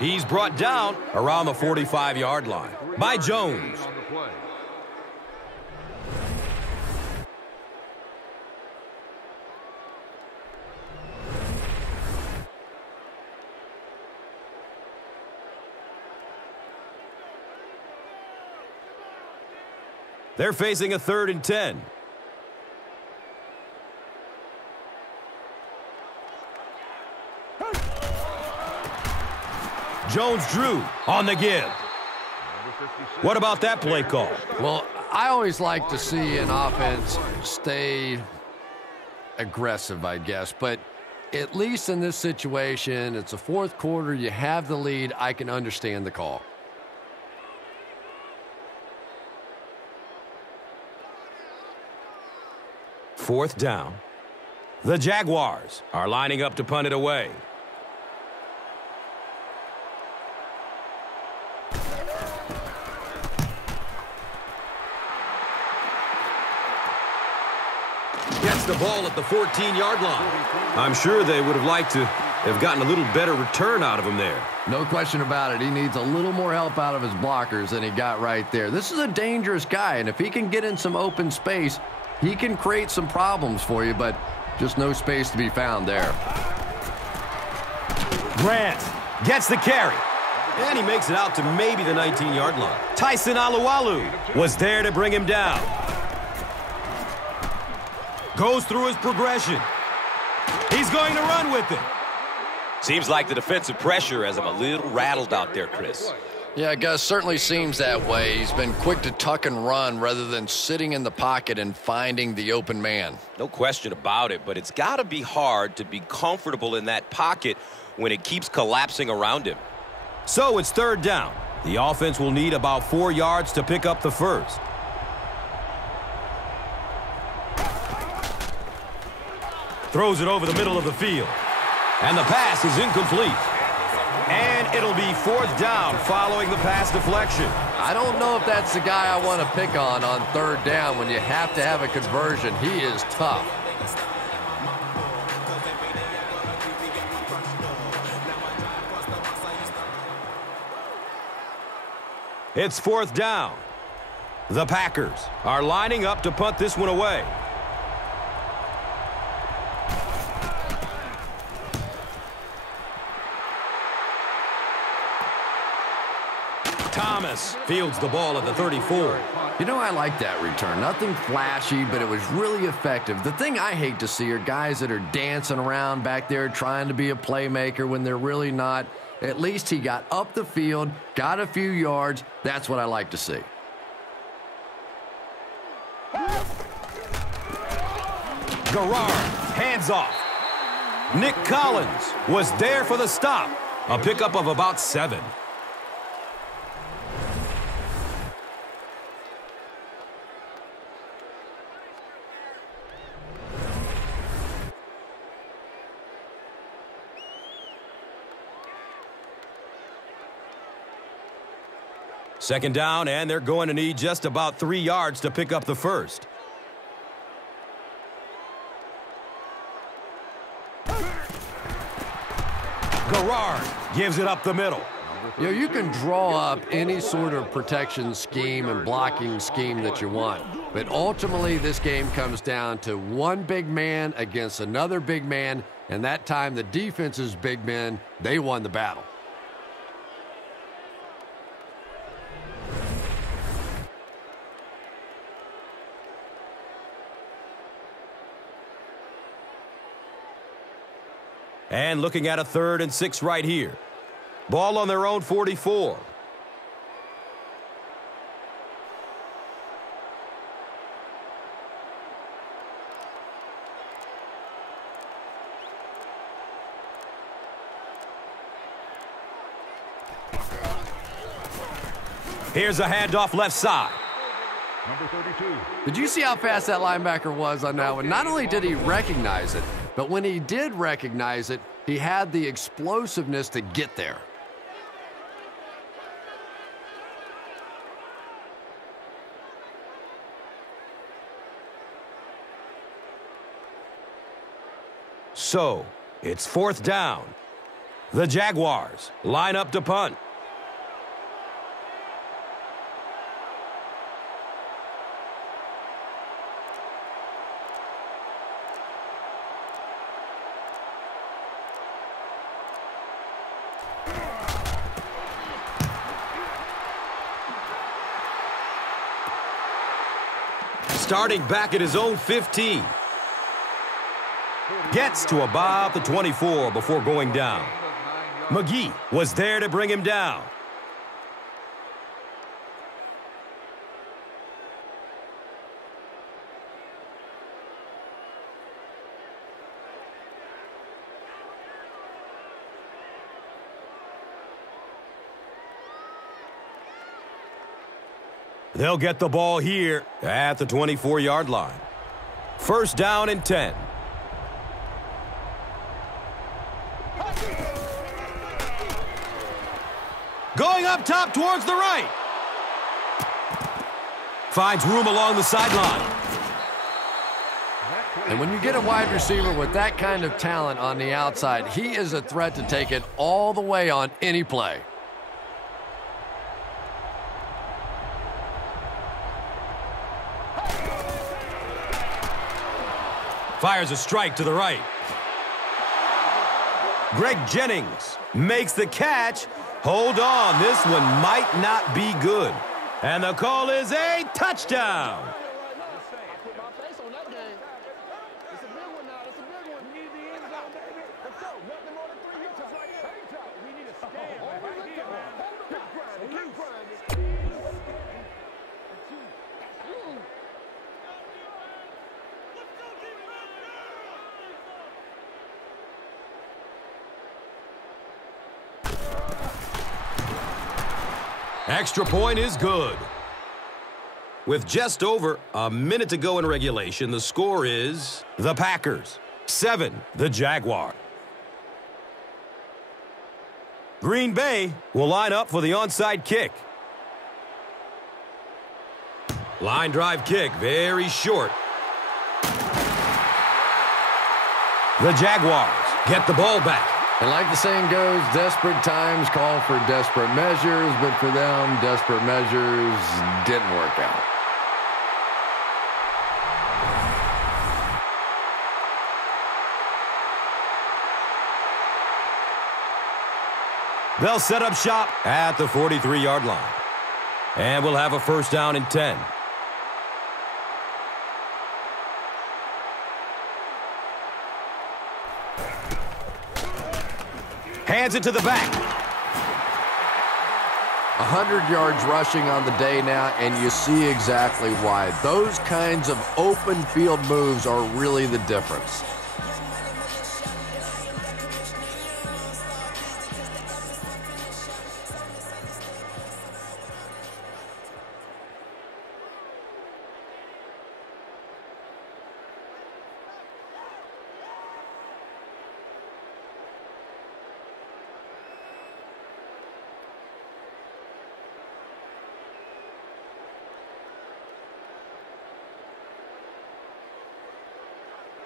He's brought down around the 45-yard line by Jones. They're facing a 3rd and 10. Jones drew on the give. What about that play call? Well, I always like to see an offense stay aggressive, I guess. But at least in this situation, it's a fourth quarter. You have the lead. I can understand the call. Fourth down. The Jaguars are lining up to punt it away. Gets the ball at the 14-yard line. I'm sure they would have liked to have gotten a little better return out of him there. No question about it. He needs a little more help out of his blockers than he got right there. This is a dangerous guy, and if he can get in some open space, he can create some problems for you, but just no space to be found there. Grant gets the carry, and he makes it out to maybe the 19-yard line. Tyson Alualu was there to bring him down. Goes through his progression. He's going to run with it. Seems like the defensive pressure has him a little rattled out there, Chris. Yeah, Gus, certainly seems that way. He's been quick to tuck and run rather than sitting in the pocket and finding the open man. No question about it, but it's got to be hard to be comfortable in that pocket when it keeps collapsing around him. So it's third down. The offense will need about 4 yards to pick up the first. Throws it over the middle of the field. And the pass is incomplete. And it'll be fourth down following the pass deflection. I don't know if that's the guy I want to pick on third down when you have to have a conversion. He is tough. It's fourth down. The Packers are lining up to punt this one away. Thomas fields the ball at the 34. You know, I like that return. Nothing flashy, but it was really effective. The thing I hate to see are guys that are dancing around back there trying to be a playmaker when they're really not. At least he got up the field, got a few yards. That's what I like to see. Garrard, hands off. Nick Collins was there for the stop. A pickup of about 7. Second down, and they're going to need just about 3 yards to pick up the first. Gerard gives it up the middle. You know, you can draw up any sort of protection scheme and blocking scheme that you want, but ultimately this game comes down to one big man against another big man, and that time the defense's big men, they won the battle. And looking at a 3rd and 6 right here. Ball on their own 44. Here's a handoff left side. Number 32. Did you see how fast that linebacker was on that one? Not only did he recognize it, but when he did recognize it, he had the explosiveness to get there. So, it's 4th down. The Jaguars line up to punt. Starting back at his own 15. Gets to about the 24 before going down. McGee was there to bring him down. They'll get the ball here at the 24-yard line. 1st down and 10. Going up top towards the right. Finds room along the sideline. And when you get a wide receiver with that kind of talent on the outside, he is a threat to take it all the way on any play. Fires a strike to the right. Greg Jennings makes the catch. Hold on, this one might not be good. And the call is a touchdown. Extra point is good. With just over a minute to go in regulation, the score is the Packers 7, the Jaguars. Green Bay will line up for the onside kick. Line drive kick, very short. The Jaguars get the ball back. And like the saying goes, desperate times call for desperate measures, but for them, desperate measures didn't work out. They'll set up shop at the 43-yard line. And we'll have a 1st down and 10. Hands it to the back. 100 yards rushing on the day now, and you see exactly why. Those kinds of open field moves are really the difference.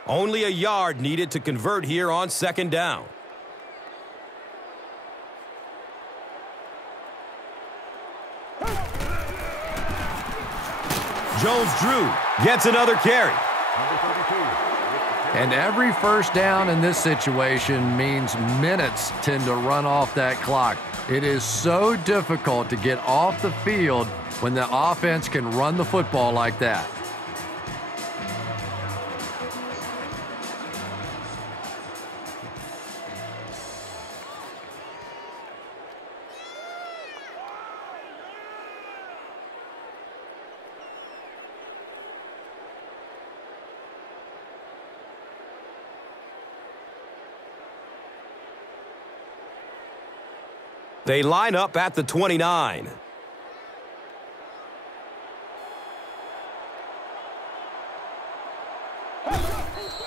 Only a yard needed to convert here on 2nd down. Jones-Drew gets another carry. And every first down in this situation means minutes tend to run off that clock. It is so difficult to get off the field when the offense can run the football like that. They line up at the 29.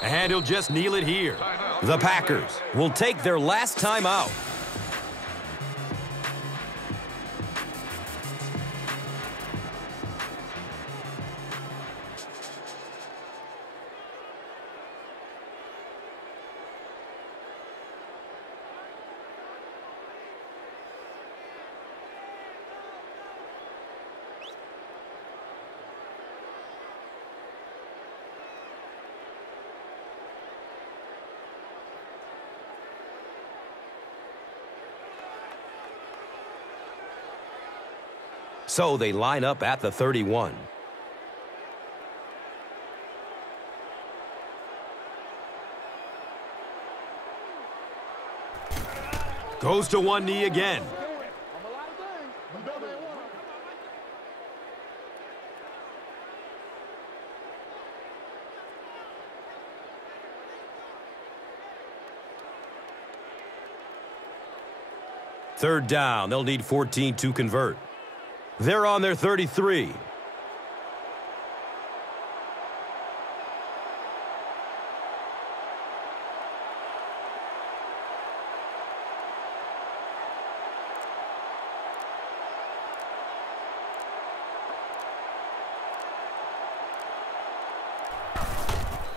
And he'll just kneel it here. The Packers will take their last time out. So they line up at the 31. Goes to one knee again. Third down. They'll need 14 to convert. They're on their 33.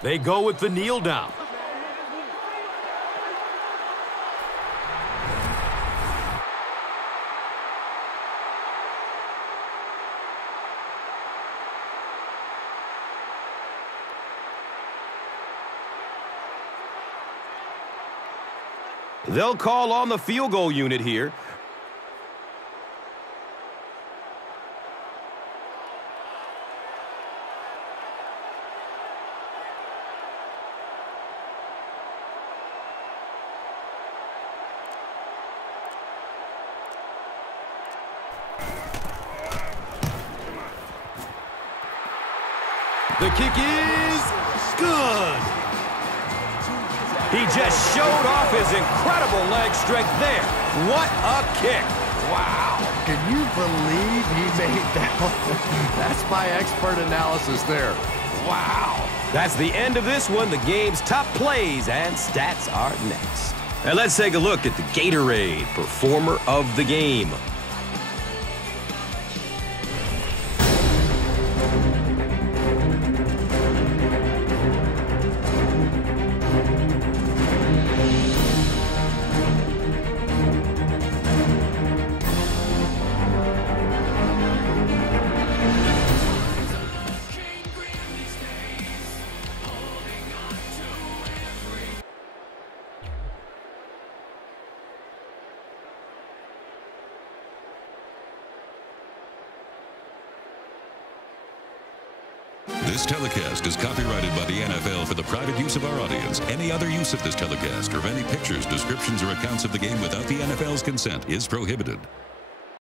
They go with the kneel down. They'll call on the field goal unit here. The kick is good. He just showed off his incredible leg strength there. What a kick. Wow. Can you believe he made that one? That's my expert analysis there. Wow. That's the end of this one. The game's top plays and stats are next. And let's take a look at the Gatorade Performer of the Game. This telecast is copyrighted by the NFL for the private use of our audience. Any other use of this telecast or of any pictures, descriptions, or accounts of the game without the NFL's consent is prohibited.